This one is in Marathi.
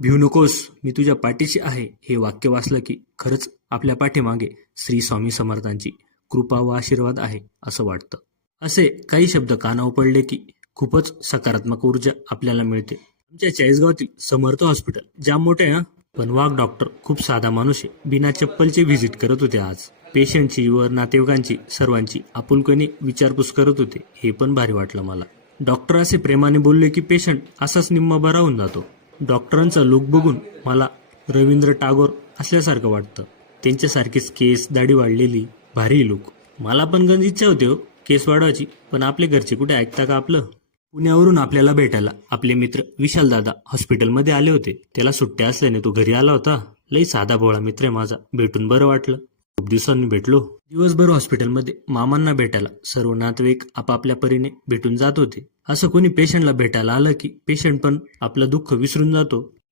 भिवू नकोस, मी तुझ्या पाठीशी आहे. हे वाक्य वाचलं की खरंच आपल्या पाठीमागे श्री स्वामी समर्थांची कृपा व आशीर्वाद आहे असं वाटतं. असे काही शब्द कानावर पडले की खूपच सकारात्मक ऊर्जा आपल्याला मिळते. आमच्या चाळीसगावातील समर्थ हॉस्पिटल जाम मोठे आहे, पण वाघ डॉक्टर खूप साधा माणूस आहे. बिना चप्पलचे व्हिजिट करत होते आज. पेशंटची व नातेवाईकांची सर्वांची आपुलकीने विचारपूस करत होते. हे पण भारी वाटलं मला. डॉक्टर असे प्रेमाने बोलले की पेशंट असाच निम्मा बरा होऊन जातो. डॉक्टरांचा लुक बघून मला रवींद्र टागोर असल्यासारखं वाटतं. त्यांच्यासारखीच केस, दाढी वाढलेली, भारी लुक. मला पण गंज इच्छा होते हो केस वाढवायची, पण आपले घरचे कुठे ऐकता का आपलं. पुण्यावरून आपल्याला भेटायला आपले मित्र विशाल दादा हॉस्पिटलमध्ये आले होते. त्याला सुट्ट्या असल्याने तो घरी आला होता. लई साधा भोळा मित्र आहे माझा. भेटून बरं वाटलं. खूप दिवसांनी भेटलो. दिवसभर हॉस्पिटलमध्ये मामांना भेटायला सर्व नातेवाईक आपापल्या परीने भेटून जात होते. असं कोणी पेशंटला भेटायला आलं की पेशंट पण आपलं दुःख विसरून जातो.